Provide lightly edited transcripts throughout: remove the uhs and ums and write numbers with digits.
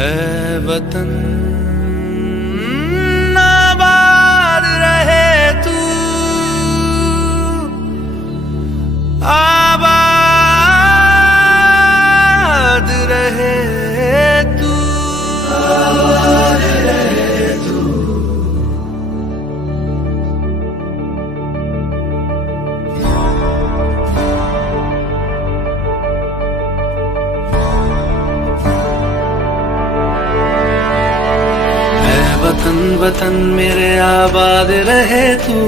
है वतन आबाद रहे तू, आबाद रहे तू, आबाद रहे तू। वतन वतन मेरे आबाद रहे तू,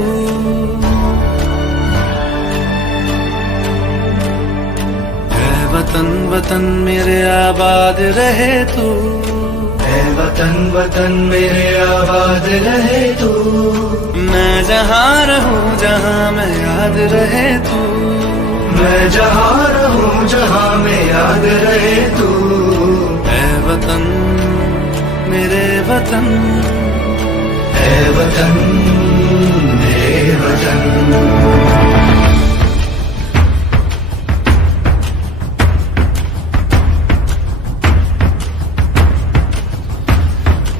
है वतन वतन मेरे आबाद रहे तू, है वतन वतन मेरे आबाद रहे तू। मैं जहाँ रहूं जहाँ मैं याद रहे तू, मैं जहाँ रहूं जहाँ मैं याद रहे तू। है वतन मेरे वतन, है वतन मेरे वतन।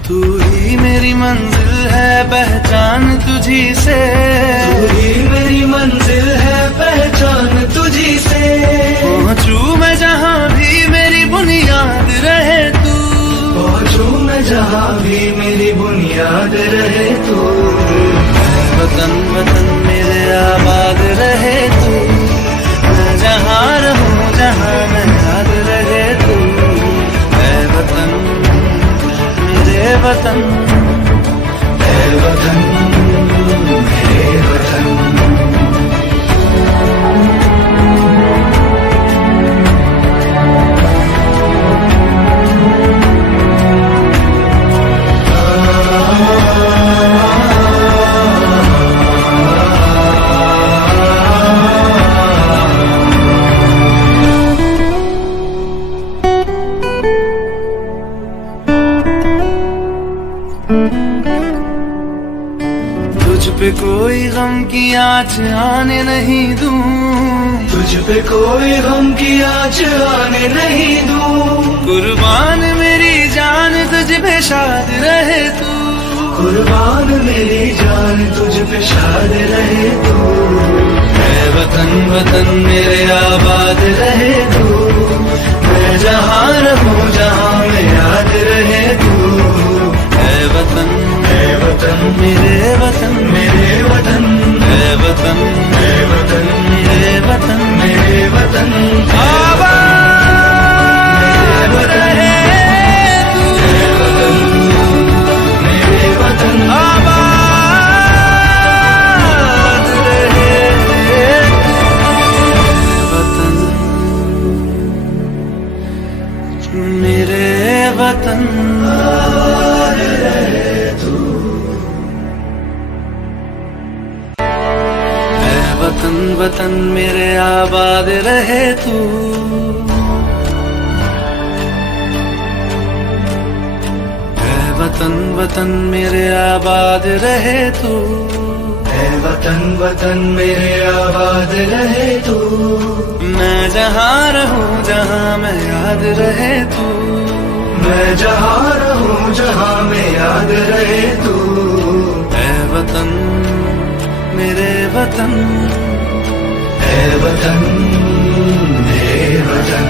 तू ही मेरी मंजिल है पहचान तुझी से, तू ही मेरी मंजिल है पहचान तुझी से। पहुँचूं मैं जहाँ भी मेरी बुनियाद रहे तू, पहुँचूं मैं जहाँ भी मेरी बुनियाद रहे तू। वतन वतन मेरे आबाद रहे तू, मैं जहाँ रहूं जहाँ मैं याद रहे तू। है वतन मेरे वतन, है वतन मेरे वतन। तुझ पे कोई गम की आँच आने नहीं दूं, तुझ पे कोई गम की आँच आने नहीं दूं। कुर्बान मेरी जान तुझ पे शाद रहे तू, कुर्बान मेरी जान तुझ पे शाद रहे तू। है वतन वतन मेरे आबाद रहे तू, मैं जहाँ रहूं जहाँ मैं याद रहे तू। है वतन मेरे वतन वतन मेरे वतन। है वतन है वतन मेरे वतन, मेरे वतन। आबाद रहे तू, मेरे वतन आबाद रहे तू। वतन मेरे वतन, वतन वतन मेरे आबाद रहे तू, है वतन वतन मेरे आबाद रहे तू। है वतन वतन मेरे आबाद रहे तू। मैं जहाँ रहूं जहाँ मैं याद रहे तू, मैं जहाँ रहूं जहाँ मैं याद रहे तू। है वतन मेरे वतन, है वतन मेरे वतन।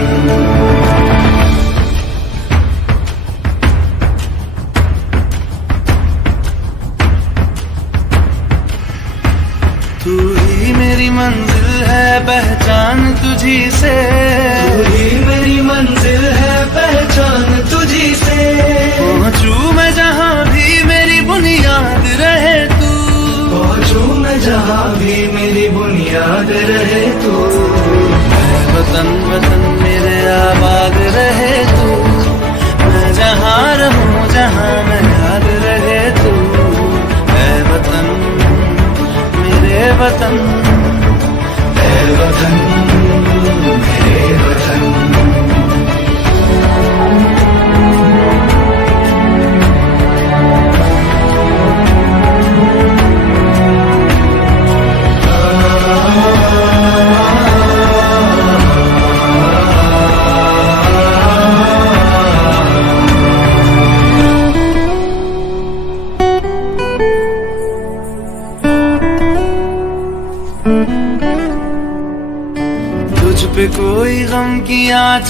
तू ही मेरी मंजिल है पहचान तुझी से, तू ही मेरी मंजिल है पहचान तुझी से। पहुँचूं मैं जहाँ भी मेरी बुनियाद रहे तू, पहुँचूं मैं जहाँ भी मेरी बुनियाद रहे तू। वतन वतन मेरे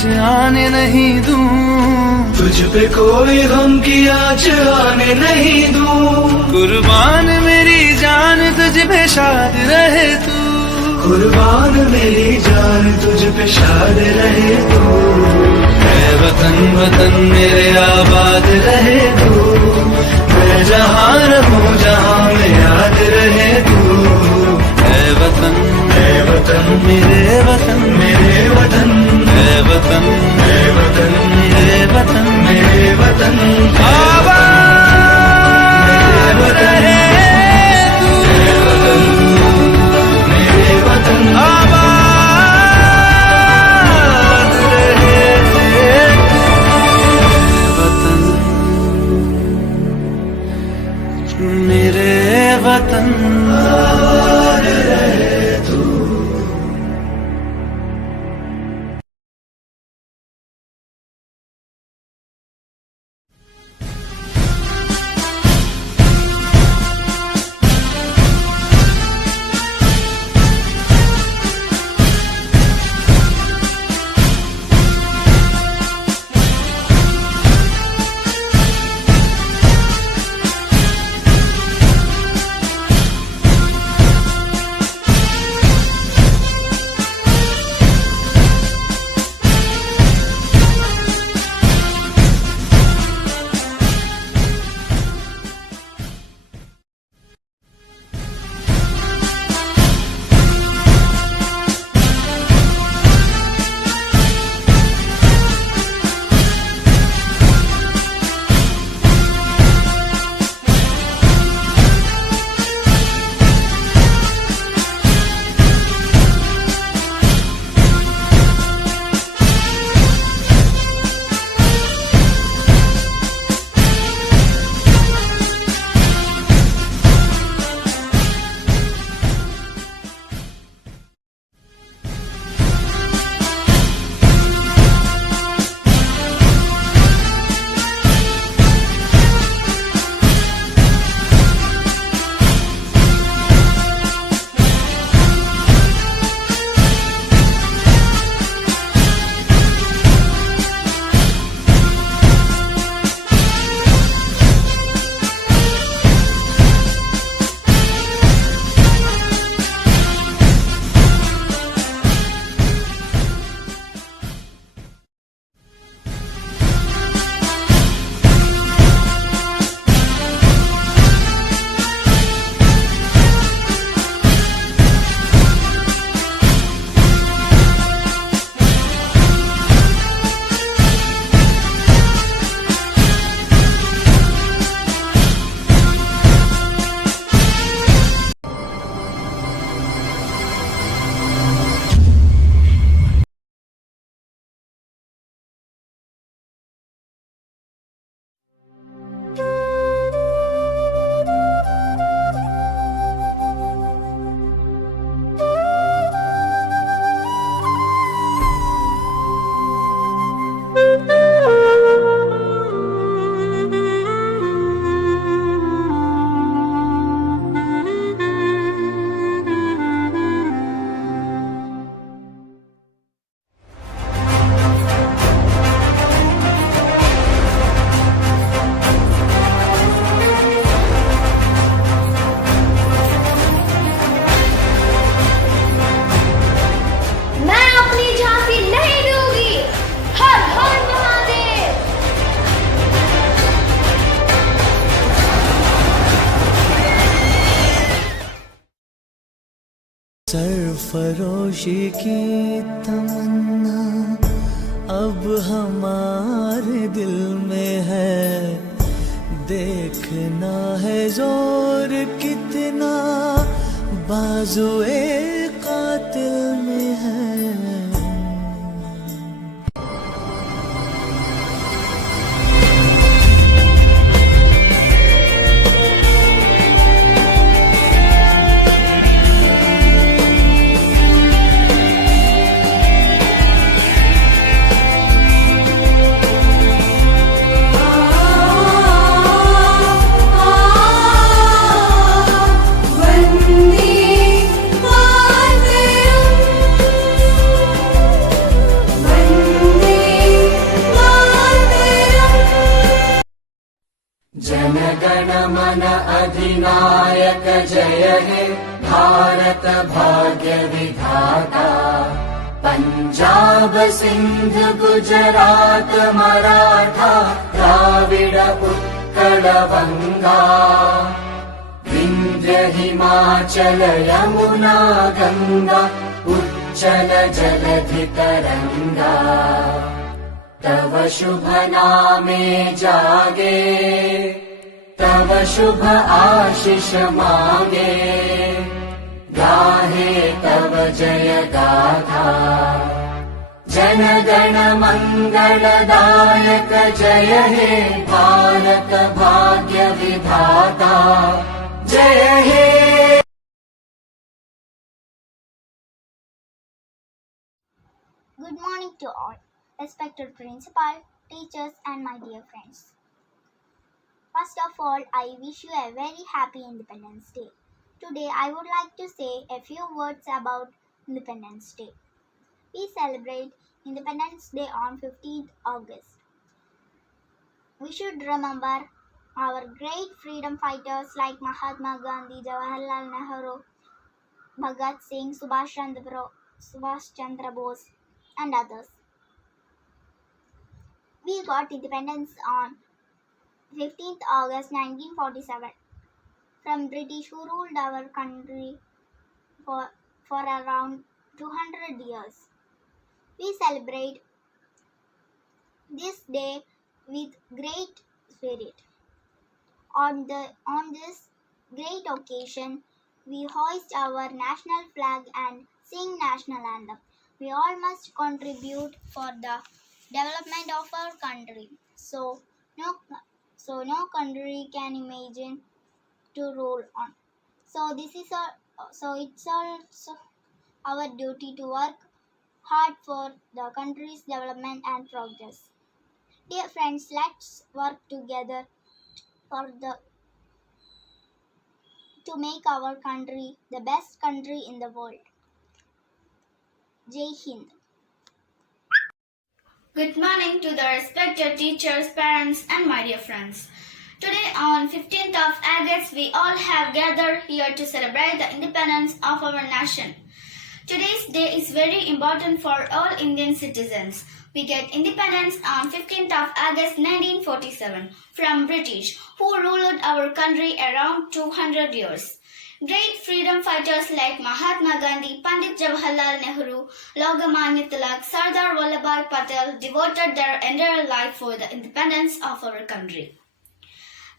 आँच आने नहीं दूं, तुझ पे कोई गम की आँच आने नहीं दूं। कुर्बान मेरी जान तुझ पे शाद रहे तू, कुर्बान मेरी जान तुझ पे शाद रहे तू। ऐ वतन वतन मेरे आबाद रहे तू, मैं जहाँ रहूं जहाँ में याद रहे तू। ऐ वतन मेरे वतन मेरे वतन, मेरे वतन, ऐ वतन मेरे वतन, मेरे वतन, मेरे वतन आबाद रहे तू, मेरे वतन, आबाद रहे वतन, मेरे वतन। सरफरोशी की तमन्ना अब हमारे दिल में है, देखना है जोर कितना बाजुए कातिल में है। वंदे जन गण मन अधिनायक जय हे भारत भाग्य विधाता। पंजाब सिंध गुजरात मराठा द्राविड उत्कल बंगा, विंध्य हिमाचल यमुना गंगा उच्चल जलधि तरंगा। तव शुभ नामे जागे, तव शुभ आशीष मांगे, गाहे तव जय गाथा। जन गण मंगलदायक जय हे भारत भाग्य विधाता जय हे। Good morning to all, respected principal, teachers and my dear friends. First of all, I wish you a very happy Independence Day. Today, I would like to say a few words about Independence Day. We celebrate Independence Day on 15th August. We should remember our great freedom fighters like Mahatma Gandhi, Jawaharlal Nehru, Bhagat Singh, Subhash Chandra Bose, and others. We got independence on 15th August 1947 from British, who ruled our country for around 200 years. We celebrate this day with great spirit. On this great occasion, we hoist our national flag and sing national anthem. We all must contribute for the development of our country. So no country can imagine to rule on. So it's also our duty to work hard for the country's development and progress. Dear friends, let's work together to make our country the best country in the world. Jai Hind. Good morning to the respected teachers, parents and my dear friends. Today on 15th of August, we all have gathered here to celebrate the independence of our nation. Today's day is very important for all Indian citizens. We get independence on 15th of August 1947 from British, who ruled our country around 200 years. Great freedom fighters like Mahatma Gandhi, Pandit Jawaharlal Nehru, Lokmanya Tilak, Sardar Vallabhbhai Patel devoted their entire life for the independence of our country.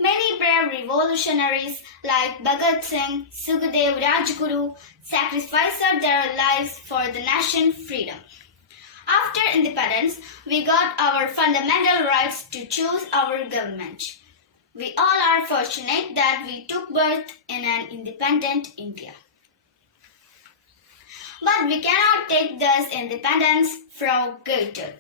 Many brave revolutionaries like Bhagat Singh, Sukhdev, Rajguru sacrificed their lives for the nation's freedom. After independence, we got our fundamental rights to choose our government. We all are fortunate that we took birth in an independent India. But we cannot take this independence for granted.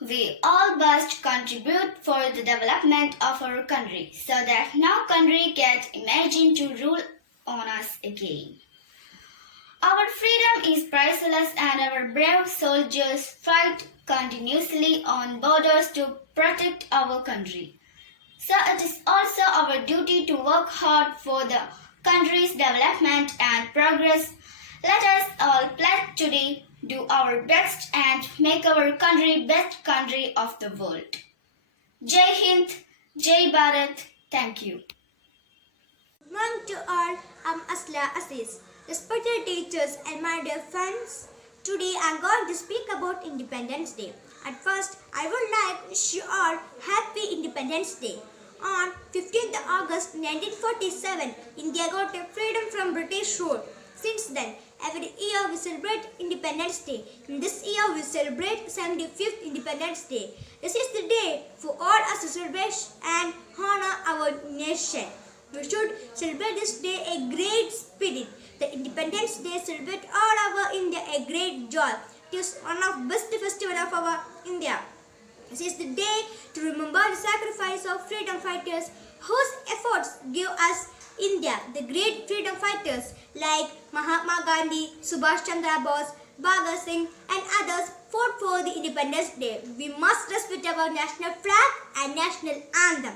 We all must contribute for the development of our country so that no country can imagine to rule on us again. Our freedom is priceless and our brave soldiers fight continuously on borders to protect our country. So it is also our duty to work hard for the country's development and progress. Let us all pledge today, do our best and make our country best country of the world. Jai Hind, Jai Bharat, thank you. Good morning to all, I'm Asla Aziz. Respected teachers and my dear friends, today I'm going to speak about Independence Day. At first, I would like to wish you all Happy Independence Day. On 15th August 1947, India got freedom from British rule. Since then, every year we celebrate Independence Day. In this year, we celebrate 75th Independence Day. This is the day for all us to celebrate and honor our nation. We should celebrate this day a great spirit. The Independence Day celebrate all over India a great joy. It is one of the best festival of our India. This is the day to remember the sacrifice of freedom fighters whose efforts give us India. The great freedom fighters like Mahatma Gandhi, Subhash Chandra Bose, Bhagat Singh and others fought for the Independence Day. We must respect our national flag and national anthem.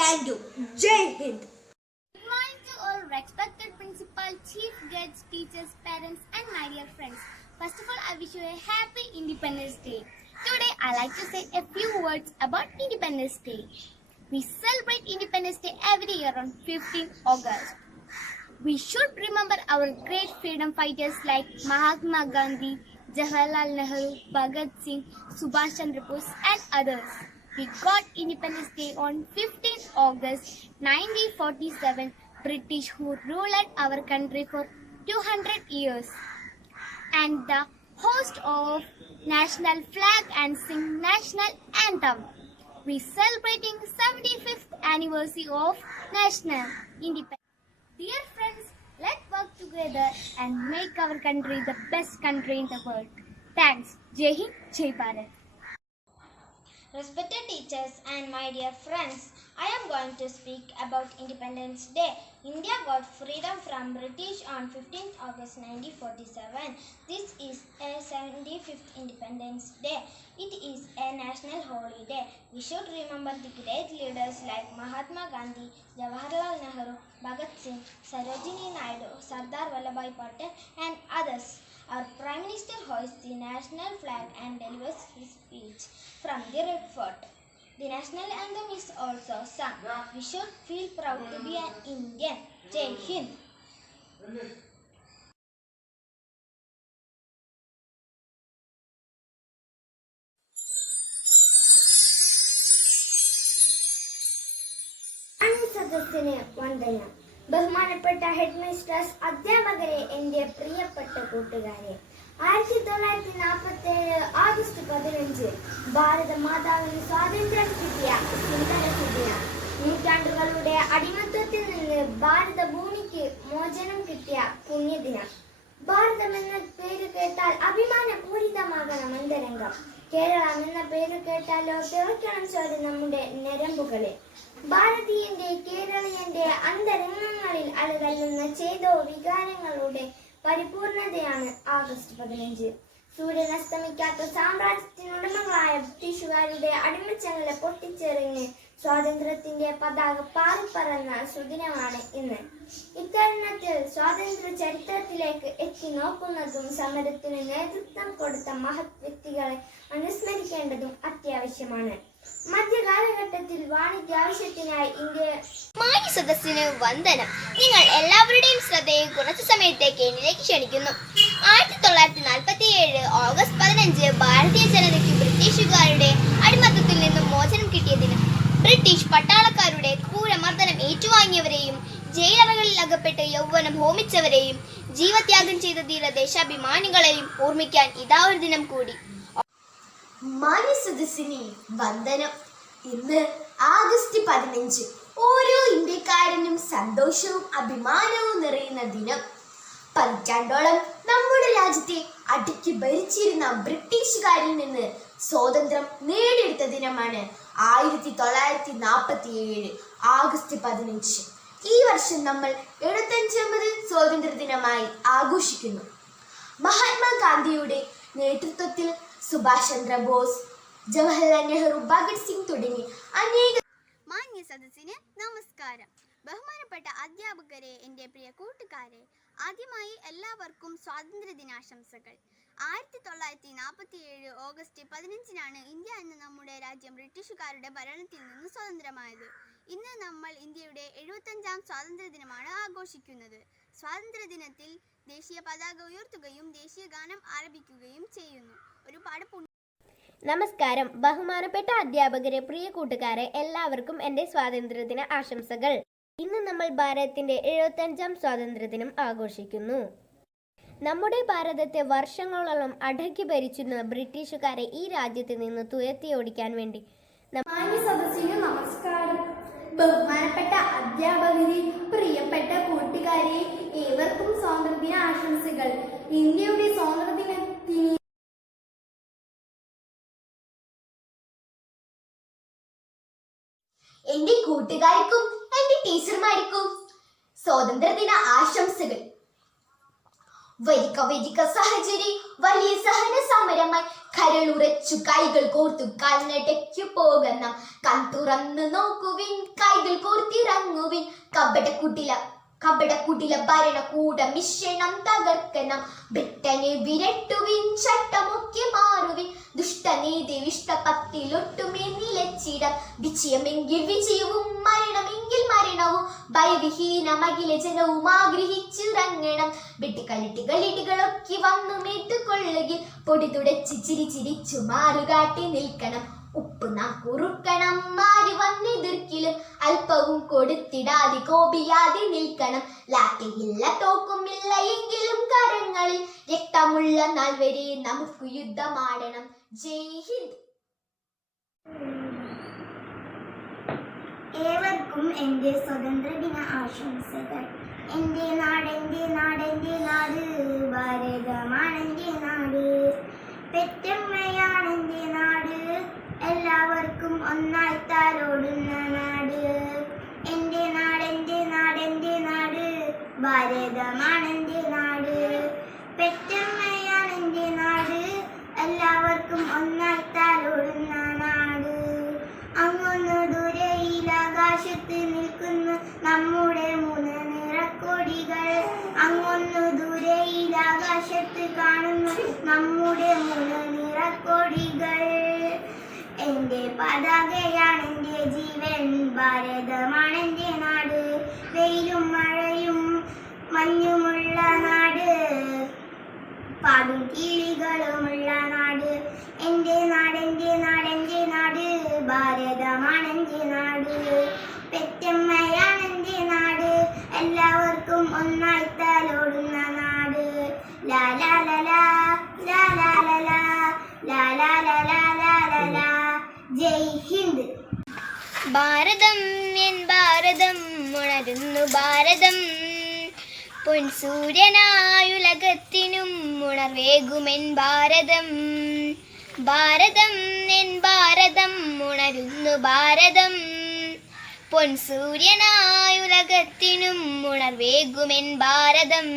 can do. Jai Hind. Good morning to all respected principal, chief guests, teachers, parents, and my dear friends. First of all, I wish you a happy Independence Day. Today, I like to say a few words about Independence Day. We celebrate Independence Day every year on 15th August. We should remember our great freedom fighters like Mahatma Gandhi, Jawaharlal Nehru, Bhagat Singh, Subhash Chandra Bose, and others. We got Independence Day on 15th August 1947. British who ruled our country for 200 years. And the host of national flag and sing national anthem. We celebrating 75th anniversary of national independence. Dear friends, let's work together and make our country the best country in the world. Thanks. Jai Hind, Jai Bharat. Respected teachers and my dear friends, I am going to speak about Independence Day. India got freedom from British on 15th August 1947. This is a 75th Independence Day. It is a national holiday. We should remember the great leaders like Mahatma Gandhi, Jawaharlal Nehru, Bhagat Singh, Sarojini Naidu, Sardar Vallabhbhai Patel, and others. Our Prime Minister hoists the national flag and delivers his speech from the Red Fort. The national anthem is also sung. We should feel proud to be an Indian. Jai Hind. സദസ്സിന് വന്ദനം. ബഹുമാനപ്പെട്ട head mistress, അധ്യാപകരെ, എൻ്റെ പ്രിയപ്പെട്ട കൂട്ടുകാരെ, 1947 August 15 ഭാരത മാതാവിന് സ്വാതന്ത്ര്യം കിട്ടിയ സുന്ദര ദിനം. നൂറ്റാണ്ടുകളുടെ അടിമത്തത്തിൽ നിന്ന് ഭാരത ഭൂമിക്ക് മോചനം കിട്ടിയ പുണ്യദിനം. ഭാരതം എന്ന പേര് കേട്ടാൽ അഭിമാനപൂരിതമാകണം അന്തരംഗം. കേരളം എന്ന പേര് കേട്ടാലോ തിളക്കണം ചോര നമ്മുടെ ഞരമ്പുകളെ. ഭാരതീയന്റെ കേരളീയന്റെ അന്തരംഗങ്ങളിൽ അലകല്ലുന്ന ചേതോ വികാരങ്ങളുടെ പരിപൂർണതയാണ് ആഗസ്റ്റ് 15. സൂര്യൻ അസ്തമിക്കാത്ത സാമ്രാജ്യത്തിനുടമകളായ ബ്രിട്ടീഷുകാരുടെ അടിമച്ചങ്ങളെ പൊട്ടിച്ചെറിഞ്ഞ് സ്വാതന്ത്ര്യത്തിന്റെ പതാക പാറിപ്പറന്ന സുദിനമാണ് ഇന്ന്. ഇത്തരുണത്തിൽ സ്വാതന്ത്ര്യ ചരിത്രത്തിലേക്ക് എത്തി നോക്കുന്നതും സമരത്തിന് നേതൃത്വം കൊടുത്ത മഹത് വ്യക്തികളെ അനുസ്മരിക്കേണ്ടതും അത്യാവശ്യമാണ്. മധ്യകാലഘട്ടത്തിൽ വാണിജ്യ ആവശ്യത്തിനായി ഇന്ത്യ മാന്യ സദസ്സിന് വന്ദനം. നിങ്ങൾ എല്ലാവരുടെയും ശ്രദ്ധയെ കുറച്ചു സമയത്തേക്ക് എന്നിലേക്ക് ക്ഷണിക്കുന്നു. 1947 ഓഗസ്റ്റ് 15 ഭാരതീയ ജനതയ്ക്ക് ബ്രിട്ടീഷുകാരുടെ അടിമത്തത്തിൽ നിന്നും മോചനം കിട്ടിയ ദിനം. ബ്രിട്ടീഷ് പട്ടാളക്കാരുടെ ക്രൂരമർദ്ദനം ഏറ്റുവാങ്ങിയവരെയും ജയിലറകളിൽ അകപ്പെട്ട് യൗവനം ഹോമിച്ചവരെയും ജീവത്യാഗം ചെയ്ത ധീര ദേശാഭിമാനികളെയും ഓർമ്മിക്കാൻ ഇതാ ഒരു ദിനം കൂടി. മാന്യ സദസ്സിന് വന്ദനം. ഇന്ന് ആഗസ്റ്റ് 15 ഓരോ ഇന്ത്യക്കാരനും സന്തോഷവും അഭിമാനവും നിറയുന്ന ദിനം. പതിറ്റാണ്ടോളം നമ്മുടെ രാജ്യത്തെ അടക്കി ഭരിച്ചിരുന്ന ബ്രിട്ടീഷുകാരിൽ നിന്ന് സ്വാതന്ത്ര്യം നേടിയെടുത്ത ദിനമാണ് 1947 ആഗസ്റ്റ് 15. ഈ വർഷം നമ്മൾ 75ാമത് സ്വാതന്ത്ര്യ ദിനമായി ആഘോഷിക്കുന്നു. മഹാത്മാഗാന്ധിയുടെ നേതൃത്വത്തിൽ സുഭാഷ് ചന്ദ്ര ബോസ്, ജവഹർലാൽ നെഹ്റു, ഭഗത് സിംഗ് തുടങ്ങി അനേക മാന്യ സദസ്സിന് നമസ്കാരം. ബഹുമാനപ്പെട്ട അധ്യാപകരെ, എൻ്റെ പ്രിയ കൂട്ടുകാരെ, ആദ്യമായി എല്ലാവർക്കും സ്വാതന്ത്ര്യ ദിനാശംസകൾ. 1947 ഓഗസ്റ്റ് 15 ഇന്ത്യ എന്ന നമ്മുടെ രാജ്യം ബ്രിട്ടീഷുകാരുടെ ഭരണത്തിൽ നിന്ന് സ്വതന്ത്രമായത്. ഇന്ന് നമ്മൾ ഇന്ത്യയുടെ 75ാം സ്വാതന്ത്ര്യ ദിനമാണ് ആഘോഷിക്കുന്നത്. സ്വാതന്ത്ര്യ ദിനത്തിൽ ദേശീയ പതാക ഉയർത്തുകയും ദേശീയ ഗാനം ആലപിക്കുകയും ചെയ്യുന്നു. ഒരുപാട് നമസ്കാരം. ബഹുമാനപ്പെട്ട അധ്യാപകരെ, പ്രിയ കൂട്ടുകാരെ, എല്ലാവർക്കും എൻ്റെ സ്വാതന്ത്ര്യദിന ആശംസകൾ. ഇന്ന് നമ്മൾ ഭാരതത്തിൻ്റെ 75ാം സ്വാതന്ത്ര്യദിനം ആഘോഷിക്കുന്നു. നമ്മുടെ ഭാരതത്തെ വർഷങ്ങളോളം അടക്കി ഭരിച്ചിരുന്ന ബ്രിട്ടീഷുകാരെ ഈ രാജ്യത്ത് നിന്ന് തുരത്തിയോടിക്കാൻ വേണ്ടി സദസ്സിന് നമസ്കാരം. ബഹുമാനപ്പെട്ട അധ്യാപകരെ, പ്രിയപ്പെട്ട കൂട്ടുകാരെ, ഏവർക്കും സ്വാതന്ത്ര്യദിന ആശംസകൾ. ഇന്ത്യയുടെ സ്വാതന്ത്ര്യദിനത്തിന് എന്റെ കൂട്ടുകാർക്കും എന്റെ ടീച്ചർമാർക്കും സ്വാതന്ത്ര്യദിന ആശംസകൾ. വരിക സഹചരി വലിയ സഹന സമരമായി കരളുറച്ചു കൈകൾ കോർത്തു കാൽനടയ്ക്കു പോകണം. കൺ തുറന്നു നോക്കുവിൻ, കൈകൾ കോർത്തിറങ്ങുവിൻ. കപടക്കുടില ഭരണകൂട മിശ്രണം തകർക്കണം. ബ്രിട്ടനെ വിരട്ടുവിൻ, ചട്ടമൊക്കെ മാറുവിൻ. ദുഷ്ടനീതി വിഷ്ടപത്തിലൊട്ടുമേ നിലച്ചിടം. വിജയമെങ്കിൽ വിജയവും മരണമെങ്കിൽ മരണവും ഭയവിഹീനമകില ജനവും ആഗ്രഹിച്ചിറങ്ങണം. വെട്ടിക്കളിട്ടികളൊക്കെ വന്നു മേട്ടുകൊള്ളുകിൽ പൊടി തുടച്ച് ചിരിച്ചു മാറുകാട്ടി നിൽക്കണം. ഉപ്പ് നാം കുറുക്കണം, മാറി വന്നെതിർക്കിലും അല്പവും കൊടുത്തിടാതെ കോപിയാതെ നിൽക്കണം. ലാറ്റയില്ല തോക്കുമില്ല എങ്കിലും കരങ്ങളിൽ രക്തമുള്ള നാൾ വരെ നമുക്ക് യുദ്ധമാടണം. ജയ് ഹിന്ദ്. ഏവർക്കും എൻ്റെ സ്വതന്ത്രദിന ആശംസകൾ. എൻ്റെ നാട് ഭാരതമാണെൻ്റെ നാട്. പെറ്റമ്മയാണെൻ്റെ നാട്, എല്ലാവർക്കും ഒന്നായി താലോടുന്ന നാട്. എൻ്റെ നാട് ഭാരതമാണെൻ്റെ നാട്. പെറ്റമ്മയാണെൻ്റെ നാട്, എല്ലാവർക്കും ഒന്നായി താലോടുന്ന നാട്. അങ്ങൊന്നു ദൂരയിലാകാശത്ത് നിൽക്കുന്നു നമ്മുടെ 3 നിറക്കൊടികൾ. അങ്ങൊന്നു ദൂരയിലാകാശത്ത് കാണുന്നു നമ്മുടെ 3 നിറക്കൊടികൾ. എൻ്റെ പതാകയാണെൻ്റെ ജീവൻ, ഭാരതമാണെൻ്റെ നാട്. വെയിലും മഴയും മഞ്ഞുമുള്ള നാട്, പാടും കിളികളുമുള്ള നാട്. എൻ്റെ നാട് ഭാരതമാണെൻ്റെ നാട്. പെറ്റമ്മയാണെൻ്റെ നാട്, എല്ലാവർക്കും ഒന്നായി താലോടുന്ന നാട്. ലാ ലാ ലാ ലാ ലാ ലാ ലാ ലാ ലാ ലാ ലാ ലാ ലാ ലാ ലാ. ജയ് ഹിന്ദ്. ഭാരതം എൻ ഭാരതം ഉണരുന്നു ഭാരതം. പൊൻസൂര്യനായുലകത്തിനും ഉണർവേകുമെൻ ഭാരതം. ഭാരതം എൻ ഭാരതം ഉണരുന്നു ഭാരതം. പൊൻസൂര്യനായുലകത്തിനും ഉണർവേകുമെൻ ഭാരതം.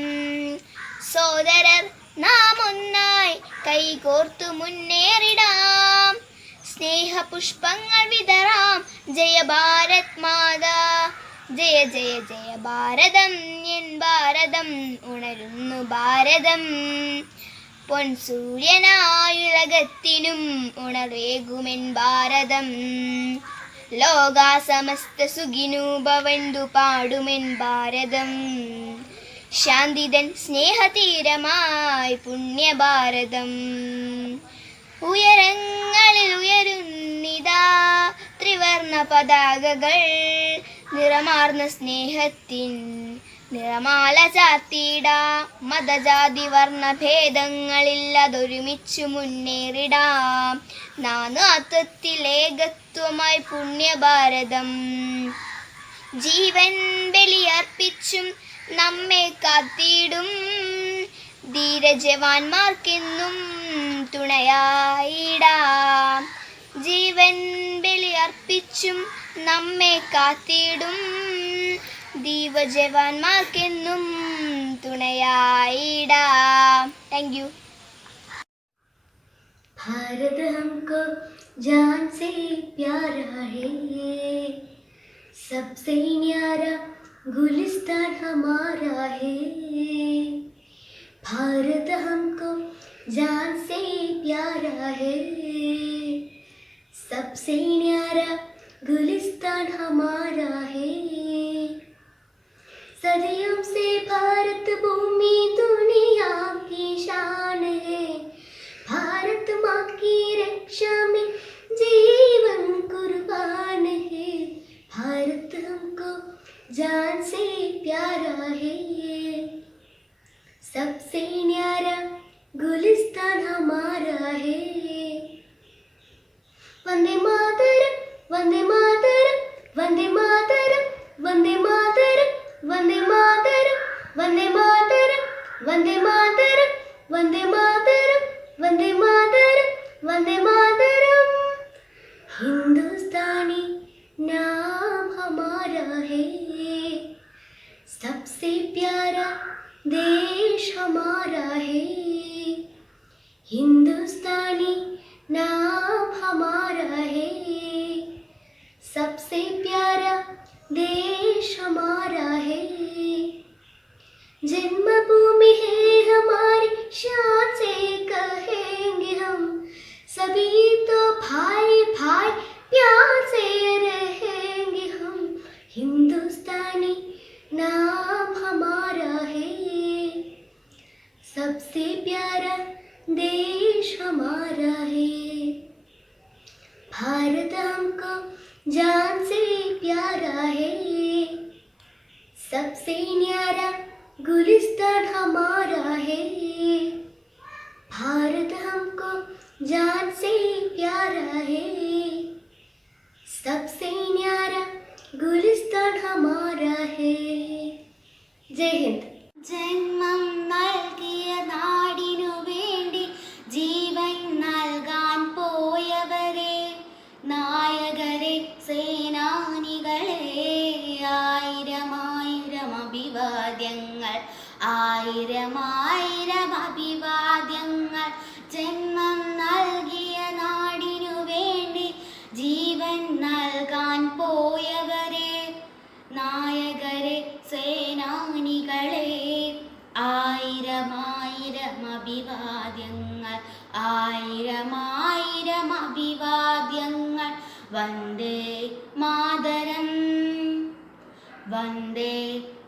സോദരർ നാം ഒന്നായി കൈകോർത്തു മുന്നേറിടാം. സ്നേഹപുഷ്പങ്ങൾ വിതറാം. ജയ ഭാരത് മാതാ, ജയ ജയ ജയ ഭാരതം എൻ ഭാരതം ഉണരുന്നു ഭാരതം. പൊൻസൂര്യനായുലകത്തിനും ഉണർവേകുമെൻ ഭാരതം. ലോകാസമസ്ത സുഖിനോ ഭവന്തു പാടുമെൻ ഭാരതം. ശാന്തിതൻ സ്നേഹതീരമായി പുണ്യഭാരതം. ഉയരങ്ങളിൽ ഉയരുന്നിതാ ത്രിവർണ പതാകകൾ. നിറമാർന്ന സ്നേഹത്തിൻ നിറമാല ചാർത്തിടാം. മതജാതി വർണ്ണ ഭേദങ്ങളില്ലതൊരുമിച്ചു മുന്നേറിടാം. നാനാത്വത്തിലേകത്വമായി പുണ്യഭാരതം. ജീവൻ ബലിയർപ്പിച്ചും നമ്മെ കാത്തിടും ധീരജവാന്മാർക്കെന്നും തുണയായിടാം. ജീവൻ ബലിയർപ്പിച്ചും നമ്മെ കാത്തിടും ധീരജവാന്മാർക്കെന്നും തുണയായിടാം. Thank you. भारत हमको जान से प्यारा है, सबसे न्यारा गुलिस्तान हमारा है. भारत हमको जान से प्यारा है, सबसे न्यारा गुलिस्तान हमारा है. सदियों से भारत भूमि दुनिया की शान है. भारत माँ की रक्षा में जीवन कुर्बान है. भारत हमको जान से प्यारा है, सबसे न्यारा गुलिस्तान हमारा है. वंदे मातरम वंदे मातरम वंदे मातरम वंदे मातरम वंदे मातरम वंदे मातरम वंदे मातरम वंदे मातरम वंदे मातरम वंदे मातरम. हिंदुस्तानी नाम हमारा है, सबसे प्यारा देश हमारा है, हिंदुस्तानी नाम हमारा है, सबसे प्यारा देश हमारा है, जन्मभूमि है हमारी, शान से कहेंगे हम, सभी तो भाई भाई प्यार से रहेंगे हम, हिंदुस्तानी नाम हमारा है, सबसे प्यारा देश हमारा है, भारत हमको जान से प्यारा है, सबसे न्यारा गुलिस्तान हमारा है, भारत हमको जान से प्यारा है, सबसे न्यारा गुलिस्तान हमारा है. जय हिंद. ജന്മം നൽകിയ നാടിനു വേണ്ടി ജീവൻ നൽകാൻ പോയവരെ, നായകരെ, സേനാനികളെ, ആയിരം ആയിരം അഭിവാദ്യങ്ങൾ, ആയിരം ആയിരം അഭിവാദ്യങ്ങൾ. ജന്മം നൽകിയ നാടിനു വേണ്ടി ജീവൻ നൽകാൻ പോയവരെ, നായകരെ, സേനാനികളെ, ആയിരം ആയിരം അഭിവാദ്യങ്ങൾ, ആയിരം ആയിരം അഭിവാദ്യങ്ങൾ. വന്ദേ മാതരം, വന്ദേ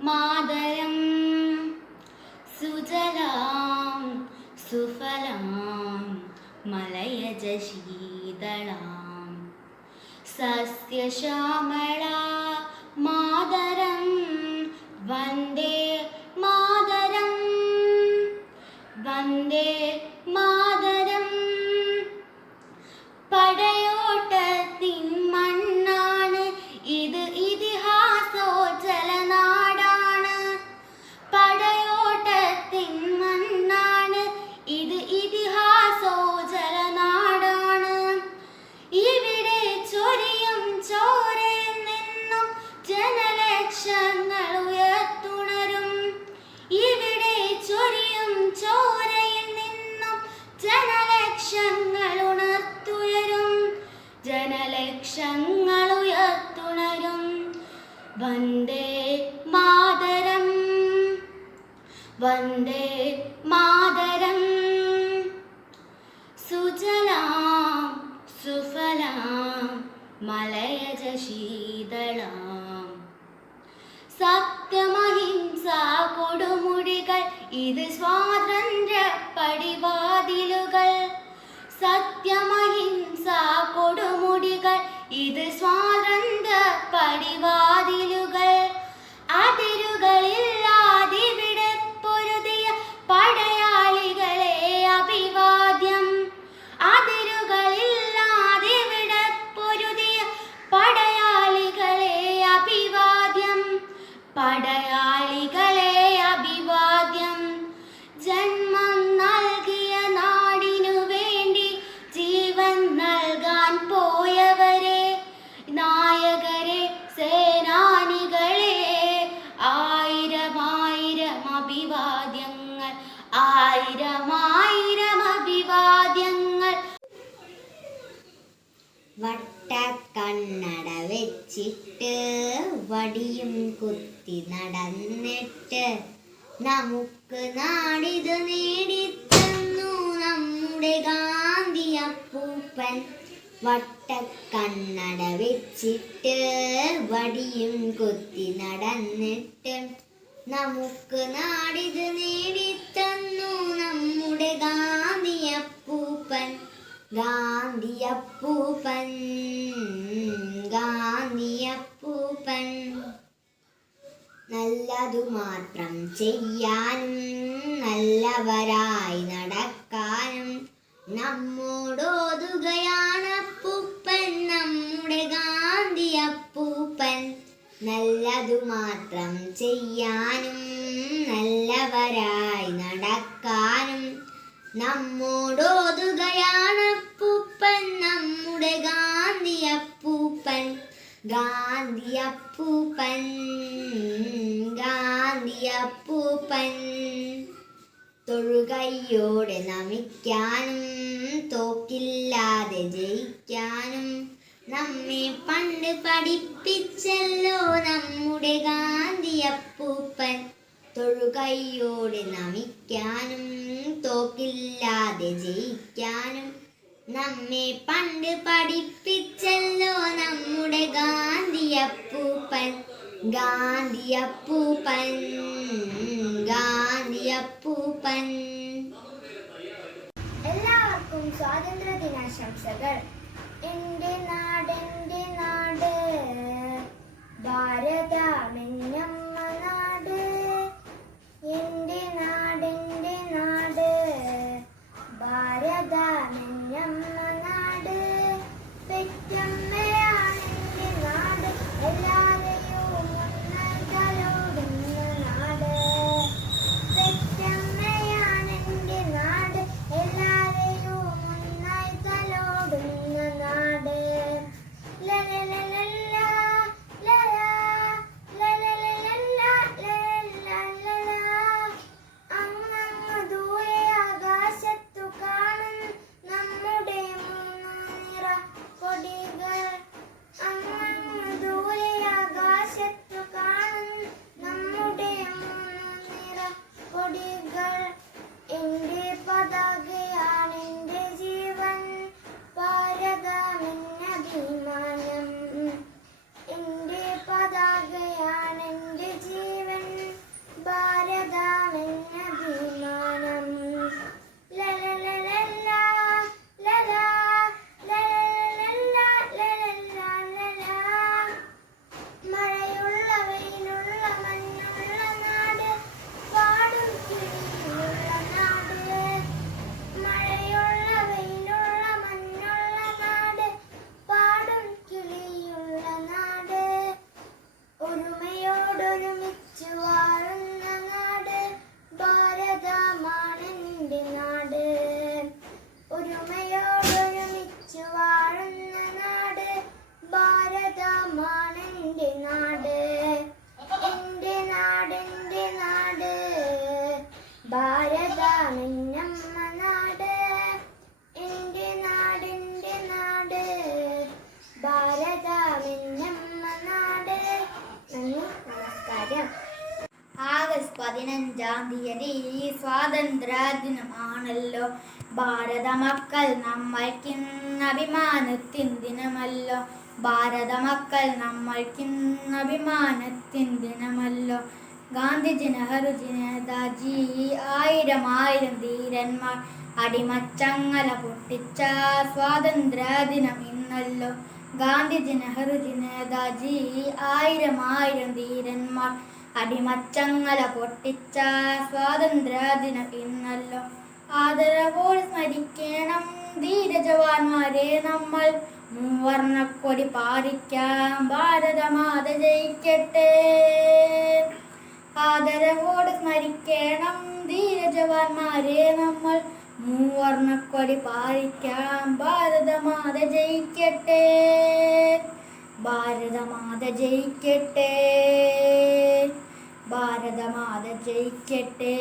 മാതരം. സുജലാം സുഫലാം മലയജ ശീതളാം, സസ്യശ്യാമള മാതരം, വന്ദേ മാതരം, വന്ദേ മാതരം. പടയോട്ടത്തിൻ മണ്ണാണ് ഇത്, ഇതിഹാസോജ്വല നാടാണ്. പടയോട്ടത്തിൻ മണ്ണാണ് ഇത്, ഇതിഹാസോജ്വല നാടാണ്. ഇവിടെ ചൊരിയും ചോരയിൽ നിന്നും ജനലക്ഷങ്ങൾ ഉയർത്തുണരും. ഇവിടെ ചൊരിയും ചോരയിൽ നിന്നും ജനലക്ഷങ്ങൾ ഉണർത്തുയരും, ജനലക്ഷങ്ങൾ ഉയർത്തുണരും. വന്ദേ മാതരം, വന്ദേ മാതരം. സുജലാം സുഫലാം മലയജ ശീതളാം, സത്യമഹിംസ കൊടുമുടികൾ ഇത് സ്വാതന്ത്ര്യ പടിവാതിലുകൾ. സത്യമഹിംസ കൊടുമുടികൾ ഇത് സ്വാതന്ത്ര്യ പടിവാതിലുകൾ. അതിരുകളില്ലാതിവിടെ പൊരുതിയ പടയാളികളെ അഭിവാദ്യം. അതിരുകളില്ലാതിവിടെ പൊരുതിയ പടയാളികളെ അഭിവാദ്യം, പടയാളികളെ അഭിവാദ്യം. ജന്മം നൽകിയ നാടിനു വേണ്ടി ജീവൻ നൽകാൻ പോയവരെ, നായകരെ, സേനാനികളെ, ആയിരം ആയിരം അഭിവാദ്യങ്ങൾ, ആയിരം ആയിരം അഭിവാദ്യങ്ങൾ. വട്ടക്കണ്ണട വെച്ചിട്ട് വടിയും കുത്തി നടന്നിട്ട് നമുക്ക് നാടിത് നേടിത്തന്നു നമ്മുടെ ഗാന്ധി അപ്പൂപ്പൻ. വട്ടക്കണ്ണട വെച്ചിട്ട് വടിയും കുത്തി നടന്നിട്ട് നമുക്ക് നാടിത് നേടിത്തന്നു നമ്മുടെ ഗാന്ധി അപ്പൂപ്പൻ. ഗാന്ധിയപ്പൂപ്പൻ, ഗാന്ധിയപ്പൂപ്പൻ. നല്ലതു മാത്രം ചെയ്യാനും നല്ലവരായി നടക്കാനും നമ്മോടോതുകയാണ് അപ്പൂപ്പൻ, നമ്മുടെ ഗാന്ധിയപ്പൂപ്പൻ. നല്ലതു മാത്രം ചെയ്യാനും നല്ലവരായി നടക്കാനും നമ്മോടോതുകയാണ് അപ്പൂപ്പൻ, നമ്മുടെ ഗാന്ധിയപ്പൂപ്പൻ. ഗാന്ധിയപ്പൂപ്പൻ ഗാന്ധിയപ്പൂപ്പൻ തൊഴുകൈയോടെ നമിക്കാനും തോക്കില്ലാതെ ജയിക്കാനും നമ്മെ പണ്ട് പഠിപ്പിച്ചല്ലോ നമ്മുടെ ഗാന്ധിയപ്പൂപ്പൻ തൊഴുകൈയോടെ നമിക്കാനും തോക്കില്ലാതെ ജയിക്കാനും നമ്മെ പണ്ട് പഠിപ്പിച്ചല്ലോ നമ്മുടെ ഗാന്ധിയപ്പൂപ്പൻ ഗാന്ധിയപ്പൂപ്പൻ ഗാന്ധിയപ്പൂപ്പൻ. എല്ലാവർക്കും സ്വാതന്ത്ര്യ ദിനാശംസകൾ. എൻ്റെ നാട് ഭാരതമെന്നമ്മ നാട്. എൻ്റെ നാട് ഭാരതമെന്നമ്മ നാട്. പെറ്റമ്മയാണെൻ്റെ നാട്, എല്ലാവരെയും ഒന്നായി തലോടുന്ന നാട്. പെറ്റമ്മയാണെൻ്റെ നാട്, എല്ലാവരെയും ഒന്നായി തലോടുന്ന നാട്. ലലലലല, ലല, ലലലലല, ലലലലല. അങ്ങ് ദൂരെ ആകാശത്തു കാണും നമ്മുടെ മൂന്നു നിറ കൊടികൾ. അങ്ങ് ദൂരെ ആകാശത്തു കാണും നമ്മുടെ മൂന്നു നിറ കൊടികൾ. എൻ്റെ പതാകയാണ് എൻ്റെ ജീവൻ, ഭാരതമെന്നഭിമാനം. എൻ്റെ പതാകയാണ് എൻ്റെ ജീവൻ, ഭാരതമെന്നഭിമാനം. ലലലലല, ലല, ലലലലല, ലലലലല. മഴയുള്ള വെയിലുള്ള മഞ്ഞുള്ള നാട്, പാടും കിളിയുള്ള നാട്. മഴയുള്ള വെയിലുള്ള മഞ്ഞുള്ള നാട്, പാടും കിളിയുള്ള നാട്. ഒരുമയോടൊരുമിച്ചു വാഴുന്ന നാട്, ഭാരതമാണെൻ്റെ നാട്. ഒരുമയോടൊരുമിച്ചു വാഴുന്ന നാട്, ഭാരതമാണെൻ്റെ നാട്. എൻ്റെ നാട് ഭാരതമെന്നമ്മ നാട്. എൻ്റെ നാട് ഭാരതമെന്നമ്മ നാട്. നന്ദി, നമസ്കാരം. ആഗസ്റ്റ് 15-ാം തീയതി സ്വാതന്ത്ര്യ ദിനമാണല്ലോ. ഭാരത മക്കൾ നമ്മൾക്കിന്ന് അഭിമാനത്തിൻ ദിനമല്ലോ. ഭാരത മക്കൾ നമ്മൾക്കിന്ന് അഭിമാനത്തിൻ ദിനമല്ലോ. ഗാന്ധിജി, നെഹ്റുജി, നേതാജി, ആയിരം ധീരന്മാർ അടിമച്ചങ്ങല പൊട്ടിച്ച സ്വാതന്ത്ര്യ ദിനം ഇന്നല്ലോ. ഗാന്ധിജി, നെഹ്റുജി, നേതാജി, ആയിരം ധീരന്മാർ അടിമച്ചങ്ങല പൊട്ടിച്ച സ്വാതന്ത്ര്യ ദിനം ഇന്നല്ലോ. ആദരവോടെ സ്മരിക്കണം ധീരജവാന്മാരെ നമ്മൾ. മൂവർണ്ണക്കൊടി പാറിക്കാം, ഭാരതമാത ജയിക്കട്ടെ. ആദരവോടെ സ്മരിക്കണം ധീരജവാന്മാരെ നമ്മൾ. മൂവർണ്ണക്കൊടി പാറിക്കാം, ഭാരതമാത ജയിക്കട്ടെ. ഭാരതമാത ജയിക്കട്ടെ. ഭാരതമാത ജയിക്കട്ടെ.